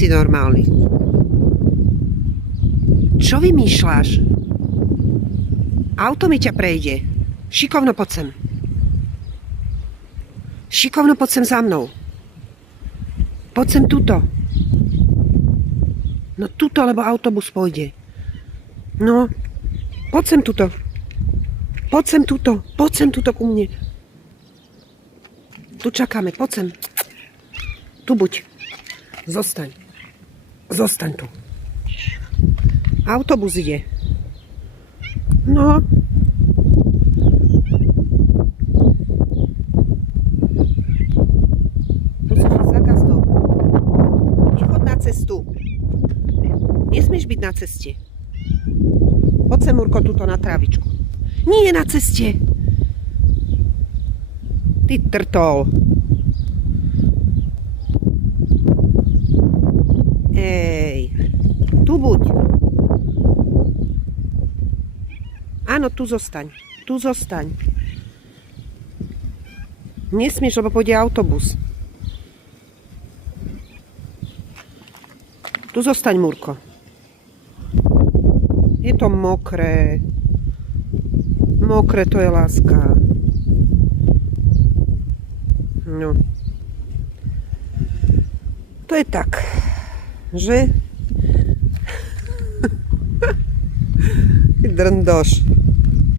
si normálny. Čo vymýšľaš? Auto mi ťa prejde. Šikovno, poď sem. Šikovno, poď sem za mnou. Poď sem tuto. No tuto, lebo autobus pôjde. No, poď sem tuto. Poď sem tuto. Poď sem tuto ku mne. Tu čakáme, poď sem. Tu buď. Zostaň. Zostaň tu. Autobus ide. No. Musíš ísť za gazdom. Nechod na cestu. Nesmieš byť na ceste. Poď sem, Murko, tuto na trávičku. Nie na ceste. Ty trtol. Ej, tu buď. Áno, tu zostaň. Tu zostaň. Nesmieš, lebo pôjde autobus. Tu zostaň, Murko. Je to mokré. Mokré to je, láska. No. To je tak, že? Ty drndoš.